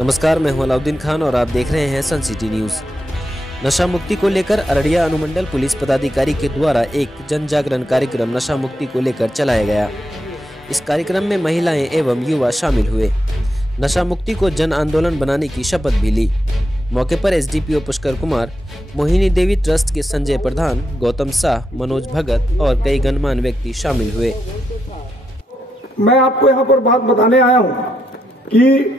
नमस्कार, मैं हूं अलाउद्दीन खान और आप देख रहे हैं सन सिटी न्यूज। नशा मुक्ति को लेकर अररिया अनुमंडल पुलिस पदाधिकारी के द्वारा एक जन जागरण कार्यक्रम नशा मुक्ति को लेकर चलाया गया। इस कार्यक्रम में महिलाएं एवं युवा शामिल हुए। नशा मुक्ति को जन आंदोलन बनाने की शपथ भी ली। मौके पर एसडीपीओ पुष्कर कुमार, मोहिनी देवी ट्रस्ट के संजय प्रधान, गौतम शाह, मनोज भगत और कई गणमान्य व्यक्ति शामिल हुए। मैं आपको यहाँ पर बात बताने आया हूँ कि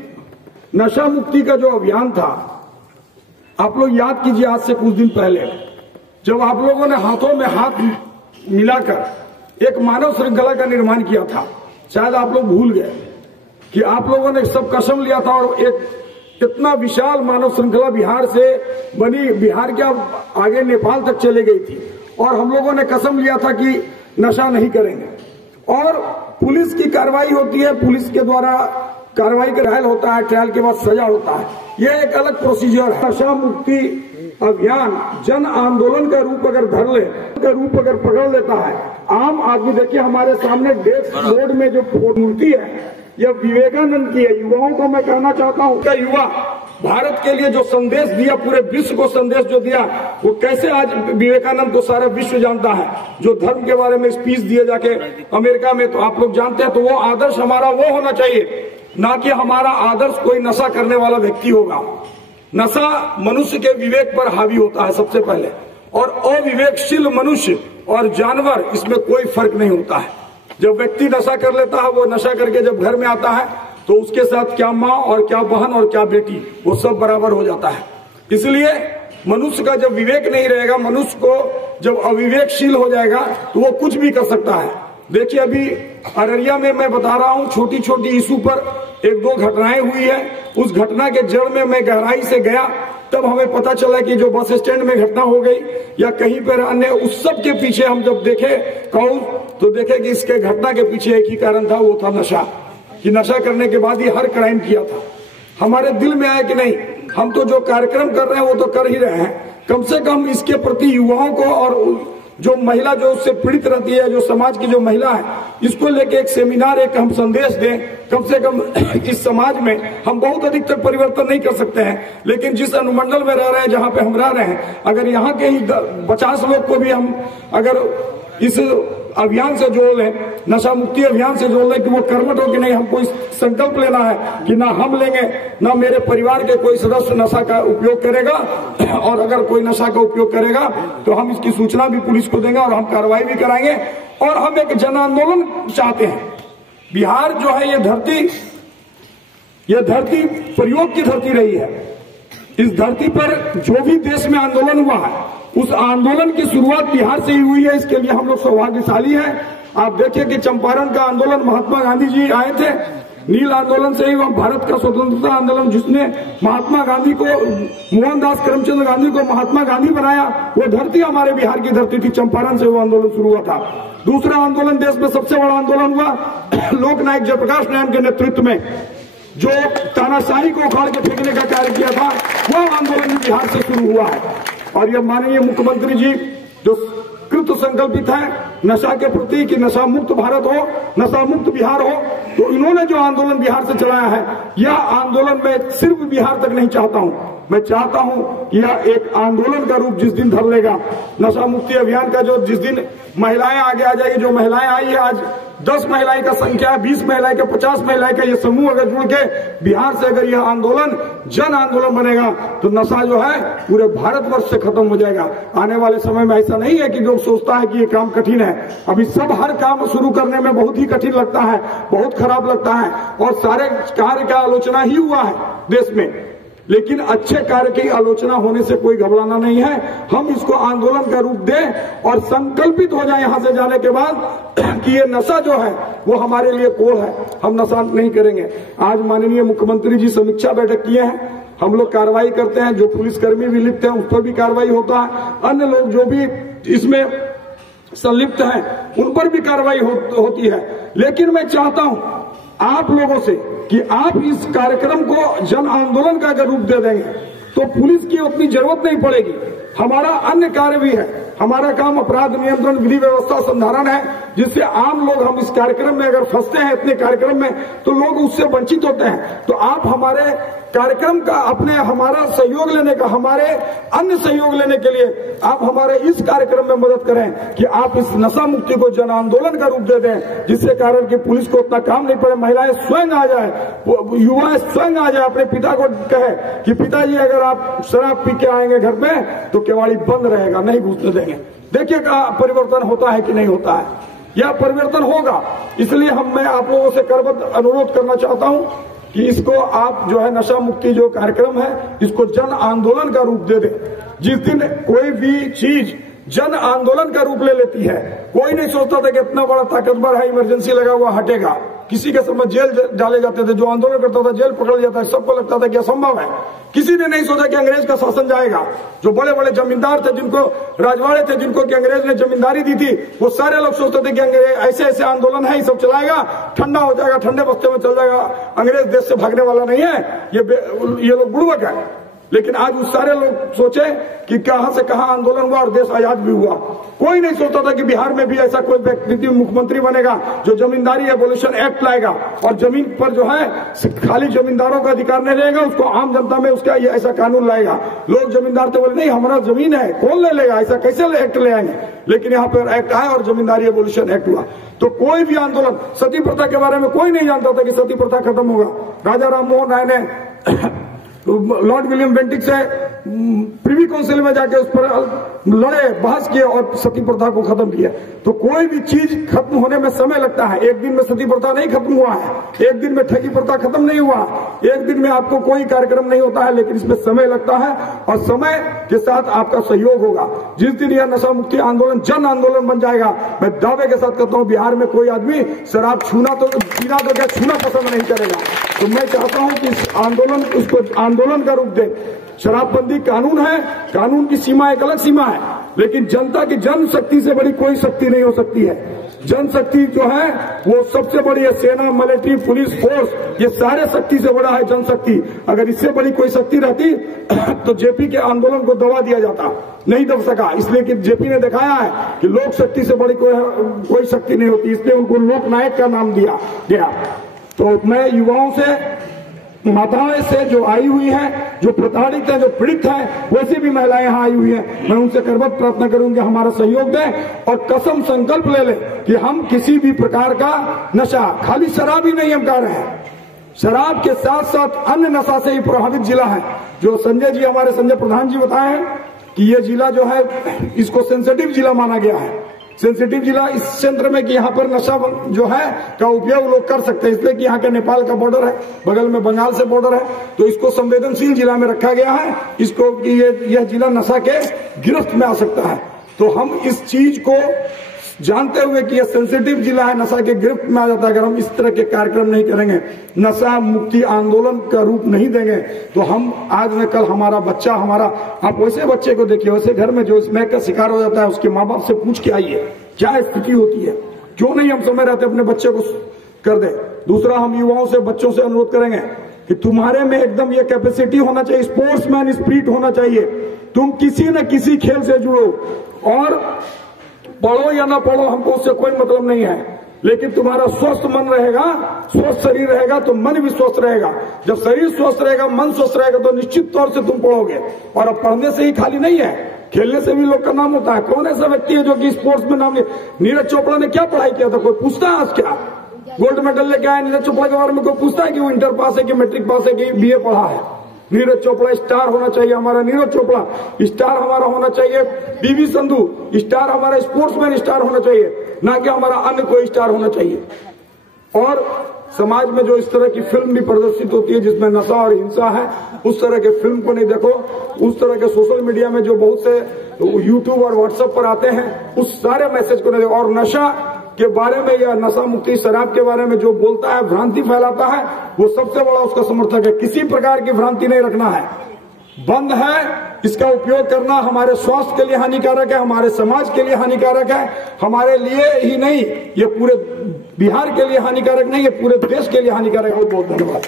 नशा मुक्ति का जो अभियान था, आप लोग याद कीजिए, आज से कुछ दिन पहले जब आप लोगों ने हाथों में हाथ मिलाकर एक मानव श्रृंखला का निर्माण किया था, शायद आप लोग भूल गए कि आप लोगों ने सब कसम लिया था और एक इतना विशाल मानव श्रृंखला बिहार से बनी, बिहार के आगे नेपाल तक चले गई थी और हम लोगों ने कसम लिया था कि नशा नहीं करेंगे। और पुलिस की कार्रवाई होती है, पुलिस के द्वारा कार्रवाई का ट्रायल होता है, ट्रायल के बाद सजा होता है, यह एक अलग प्रोसीजर है। नशा मुक्ति अभियान जन आंदोलन का रूप अगर धर ले, का रूप अगर पकड़ लेता है, आम आदमी, देखिए हमारे सामने डेस्क बोर्ड में जो मूर्ति है यह विवेकानंद की है। युवाओं को मैं कहना चाहता हूँ कि युवा भारत के लिए जो संदेश दिया, पूरे विश्व को संदेश जो दिया, वो कैसे आज विवेकानंद को सारा विश्व जानता है, जो धर्म के बारे में स्पीच दिए जाके अमेरिका में, तो आप लोग जानते हैं। तो वो आदर्श हमारा वो होना चाहिए, ना कि हमारा आदर्श कोई नशा करने वाला व्यक्ति होगा। नशा मनुष्य के विवेक पर हावी होता है सबसे पहले, और अविवेकशील मनुष्य और जानवर, इसमें कोई फर्क नहीं होता है। जब व्यक्ति नशा कर लेता है, वो नशा करके जब घर में आता है तो उसके साथ क्या माँ और क्या बहन और क्या बेटी, वो सब बराबर हो जाता है। इसलिए मनुष्य का जब विवेक नहीं रहेगा, मनुष्य को जब अविवेकशील हो जाएगा तो वो कुछ भी कर सकता है। देखिए अभी अररिया में मैं बता रहा हूँ, छोटी छोटी इशू पर एक दो घटनाएं हुई है। उस घटना के जड़ में मैं गहराई से गया, तब हमें पता चला कि जो बस स्टैंड में घटना हो गई या कहीं पर अन्य, उस सब के पीछे हम जब देखे कौन, तो देखे कि इसके घटना के पीछे एक ही कारण था, वो था नशा। कि नशा करने के बाद ही हर क्राइम किया था। हमारे दिल में आया कि नहीं, हम तो जो कार्यक्रम कर रहे हैं वो तो कर ही रहे हैं, कम से कम इसके प्रति युवाओं को और जो महिला जो उससे पीड़ित रहती है, जो समाज की जो महिला है, इसको लेके एक सेमिनार, एक हम संदेश दें। कम से कम इस समाज में हम बहुत अधिक तक परिवर्तन नहीं कर सकते हैं, लेकिन जिस अनुमंडल में रह रहे हैं, जहाँ पे हम रह रहे हैं, अगर यहाँ के ही 50 लोग को भी हम अगर इस अभियान से जोड़ लें, नशा मुक्ति अभियान से जोड़ लें कि वो कर्मठ हो कि नहीं, हमको इस संकल्प लेना है कि ना हम लेंगे, ना मेरे परिवार के कोई सदस्य नशा का उपयोग करेगा, और अगर कोई नशा का उपयोग करेगा तो हम इसकी सूचना भी पुलिस को देंगे और हम कार्रवाई भी कराएंगे। और हम एक जन आंदोलन चाहते हैं। बिहार जो है, यह धरती प्रयोग की धरती रही है। इस धरती पर जो भी देश में आंदोलन हुआ है, उस आंदोलन की शुरुआत बिहार से ही हुई है। इसके लिए हम लोग सौभाग्यशाली हैं। आप देखिए कि चंपारण का आंदोलन महात्मा गांधी जी आए थे, नील आंदोलन से ही भारत का स्वतंत्रता आंदोलन, जिसने महात्मा गांधी को, मोहनदास करमचंद गांधी को महात्मा गांधी बनाया, वो धरती हमारे बिहार की धरती थी। चंपारण से वो आंदोलन शुरू हुआ था। दूसरा आंदोलन, देश में सबसे बड़ा आंदोलन हुआ लोकनायक जयप्रकाश नारायण के नेतृत्व में, जो तानाशाही को उखाड़ के फेंकने का कार्य किया था, वह आंदोलन बिहार से शुरू हुआ है। और यह माननीय मुख्यमंत्री जी जो कृत संकल्पित है नशा के प्रति कि नशा मुक्त भारत हो, नशा मुक्त बिहार हो, तो इन्होंने जो आंदोलन बिहार से चलाया है, यह आंदोलन मैं सिर्फ बिहार तक नहीं चाहता हूं, मैं चाहता हूं कि यह एक आंदोलन का रूप जिस दिन धर लेगा, नशा मुक्ति अभियान का जो जिस दिन महिलाएं आगे आ जाएगी, जो महिलाएं आई है आज 10 महिलाएं का संख्या, 20 महिलाएं का, 50 महिलाएं का ये समूह अगर जुड़ के बिहार से अगर यह आंदोलन जन आंदोलन बनेगा, तो नशा जो है पूरे भारतवर्ष से खत्म हो जाएगा। आने वाले समय में ऐसा नहीं है कि लोग सोचता है कि ये काम कठिन है। अभी सब हर काम शुरू करने में बहुत ही कठिन लगता है, बहुत खराब लगता है, और सारे कार्य का आलोचना ही हुआ है देश में, लेकिन अच्छे कार्य की आलोचना होने से कोई घबराना नहीं है। हम इसको आंदोलन का रूप दें और संकल्पित हो जाए यहां से जाने के बाद कि ये नशा जो है वो हमारे लिए कोड़ है, हम नशा नहीं करेंगे। आज माननीय मुख्यमंत्री जी समीक्षा बैठक किए हैं, हम लोग कार्रवाई करते हैं, जो पुलिसकर्मी भी लिप्त हैं उस पर भी कार्रवाई होता है, अन्य लोग जो भी इसमें संलिप्त हैं उन पर भी कार्रवाई होती है। लेकिन मैं चाहता हूं आप लोगों से कि आप इस कार्यक्रम को जन आंदोलन का अगर रूप दे देंगे तो पुलिस की उतनी जरूरत नहीं पड़ेगी। हमारा अन्य कार्य भी है, हमारा काम अपराध नियंत्रण, विधि व्यवस्था संधारण है, जिससे आम लोग, हम इस कार्यक्रम में अगर फंसते हैं इतने कार्यक्रम में तो लोग उससे वंचित होते हैं। तो आप हमारे कार्यक्रम का हमारा सहयोग लेने का, हमारे अन्य सहयोग लेने के लिए आप हमारे इस कार्यक्रम में मदद करें कि आप इस नशा मुक्ति को जन आंदोलन का रूप दे दें, जिससे कारण कि पुलिस को उतना काम नहीं पड़े, महिलाएं स्वयं आ जाए, युवा स्वयं आ जाए, अपने पिता को कहे कि पिताजी अगर आप शराब पी के आएंगे घर में तो केवाड़ी बंद रहेगा, नहीं घुसने देंगे। देखिए परिवर्तन होता है कि नहीं होता है, यह परिवर्तन होगा। इसलिए मैं आप लोगों से करबद्ध अनुरोध करना चाहता हूं कि इसको आप जो है नशा मुक्ति जो कार्यक्रम है इसको जन आंदोलन का रूप दे दें। जिस दिन कोई भी चीज जन आंदोलन का रूप ले लेती है, कोई नहीं सोचता था कि इतना बड़ा ताकतवर है, इमरजेंसी लगा हुआ हटेगा। किसी के समय जेल डाले जाते थे, जो आंदोलन करता था जेल पकड़ जाता है, सबको लगता था कि असंभव है। किसी ने नहीं सोचा कि अंग्रेज का शासन जाएगा। जो बड़े बड़े जमींदार थे, जिनको राजवाड़े थे, जिनको कि अंग्रेज ने जमींदारी दी थी, वो सारे लोग सोचते थे कि अंग्रेज ऐसे ऐसे आंदोलन है, ये सब चलाएगा, ठंडा हो जाएगा, ठंडे बस्ते में चल जाएगा, अंग्रेज देश से भागने वाला नहीं है, ये लोग बुड़बक है। लेकिन आज उस सारे लोग सोचे कि कहां से कहां आंदोलन हुआ और देश आजाद भी हुआ। कोई नहीं सोचता था कि बिहार में भी ऐसा कोई व्यक्ति मुख्यमंत्री बनेगा जो जमींदारी एबोलिशन एक्ट लाएगा और जमीन पर जो है खाली जमींदारों का अधिकार नहीं रहेगा, उसको आम जनता में उसका ये ऐसा कानून लाएगा। लोग जमींदार तो बोले नहीं हमारा जमीन है, कौन ले लेगा, ऐसा कैसे एक्ट ले आएंगे। लेकिन यहाँ पर एक्ट आया और जमींदारी एबोलिशन एक्ट हुआ। तो कोई भी आंदोलन, सती प्रथा के बारे में कोई नहीं जानता था कि सती प्रथा खत्म होगा। राजा राम मोहन राय ने लॉर्ड विलियम बेंटिक से प्रिवी काउंसिल में जाके उस पर लड़े, बहस किए और सती प्रथा को खत्म किया। तो कोई भी चीज खत्म होने में समय लगता है। एक दिन में सती प्रथा नहीं खत्म हुआ है, एक दिन में ठगी प्रथा खत्म नहीं हुआ, एक दिन में आपको कोई कार्यक्रम नहीं होता है, लेकिन इसमें समय लगता है और समय के साथ आपका सहयोग होगा। जिस दिन यह नशा मुक्ति आंदोलन जन आंदोलन बन जाएगा, मैं दावे के साथ कहता हूं बिहार में कोई आदमी शराब पीना तो क्या छूना पसंद नहीं करेगा। तो मैं चाहता हूं कि इस आंदोलन, उसको आंदोलन का रूप दे। शराबबंदी कानून है, कानून की सीमा एक अलग सीमा है, लेकिन जनता की जनशक्ति से बड़ी कोई शक्ति नहीं हो सकती है। जनशक्ति जो है वो सबसे बड़ी है। सेना, मिलिट्री, पुलिस फोर्स, ये सारे शक्ति से बड़ा है जनशक्ति। अगर इससे बड़ी कोई शक्ति रहती तो जेपी के आंदोलन को दबा दिया जाता, नहीं दब सका, इसलिए कि जेपी ने दिखाया है कि लोक शक्ति से बड़ी कोई शक्ति नहीं होती, इसलिए उनको लोकनायक का नाम दिया गया। तो मैं युवाओं से, माताएं से जो आई हुई हैं, जो प्रताड़ित हैं, जो पीड़ित हैं, वैसे भी महिलाएं यहाँ आई हुई हैं, मैं उनसे करबद्ध प्रार्थना करूंगा हमारा सहयोग दें और कसम संकल्प ले लें कि हम किसी भी प्रकार का नशा, खाली शराब ही नहीं हम कर रहे हैं, शराब के साथ साथ अन्य नशा से ही प्रभावित जिला है। जो संजय जी, हमारे संजय प्रधान जी बताए हैं कि ये जिला जो है इसको सेंसिटिव जिला माना गया है। सेंसिटिव जिला इस क्षेत्र में कि यहाँ पर नशा जो है का उपयोग लोग कर सकते हैं, इसलिए कि यहाँ के नेपाल का बॉर्डर है, बगल में बंगाल से बॉर्डर है, तो इसको संवेदनशील जिला में रखा गया है, इसको कि यह जिला नशा के गिरफ्त में आ सकता है। तो हम इस चीज को जानते हुए कि यह सेंसिटिव जिला है, नशा के गिरफ्त में आ जाता है, अगर हम इस तरह के कार्यक्रम नहीं करेंगे, नशा मुक्ति आंदोलन का रूप नहीं देंगे, तो हम आज न कल हमारा बच्चा, आप वैसे बच्चे को देखिए, वैसे घर में जो स्मैक का शिकार हो जाता है, उसके माँ बाप से पूछ के आइए क्या स्थिति होती है। क्यों नहीं हम समय रहते अपने बच्चे को कर दे। दूसरा, हम युवाओं से, बच्चों से अनुरोध करेंगे कि तुम्हारे में एकदम ये कैपेसिटी होना चाहिए, स्पोर्ट्समैन स्पिरिट होना चाहिए। तुम किसी न किसी खेल से जुड़ो, और पढ़ो या ना पढ़ो हमको उससे कोई मतलब नहीं है, लेकिन तुम्हारा स्वस्थ मन रहेगा, स्वस्थ शरीर रहेगा तो मन भी स्वस्थ रहेगा। जब शरीर स्वस्थ रहेगा, मन स्वस्थ रहेगा, तो निश्चित तौर से तुम पढ़ोगे। और अब पढ़ने से ही खाली नहीं है, खेलने से भी लोग का नाम होता है। कौन ऐसा व्यक्ति है जो कि स्पोर्ट्स में नाम लिया? नीरज चोपड़ा ने क्या पढ़ाई किया था? कोई पूछता है आज? क्या गोल्ड मेडल लेके आया नीरज चोपड़ा के बारे में कोई पूछता है कि वो इंटर पास है कि मैट्रिक पास है कि बीए पढ़ा है? नीरज चोपड़ा स्टार होना चाहिए, हमारा नीरज चोपड़ा स्टार हमारा होना चाहिए, पीवी संधू स्टार, हमारा स्पोर्ट्समैन स्टार होना चाहिए, ना कि हमारा अन्य कोई स्टार होना चाहिए। और समाज में जो इस तरह की फिल्म भी प्रदर्शित होती है जिसमें नशा और हिंसा है, उस तरह के फिल्म को नहीं देखो। उस तरह के सोशल मीडिया में जो बहुत से यूट्यूब और व्हाट्सएप पर आते हैं, उस सारे मैसेज को नहीं देखो। और नशा के बारे में या नशा मुक्ति शराब के बारे में जो बोलता है, भ्रांति फैलाता है, वो सबसे बड़ा उसका समर्थक है। किसी प्रकार की भ्रांति नहीं रखना है, बंद है। इसका उपयोग करना हमारे स्वास्थ्य के लिए हानिकारक है, हमारे समाज के लिए हानिकारक है, हमारे लिए ही नहीं, ये पूरे बिहार के लिए हानिकारक नहीं, ये पूरे देश के लिए हानिकारक है। बहुत बहुत धन्यवाद।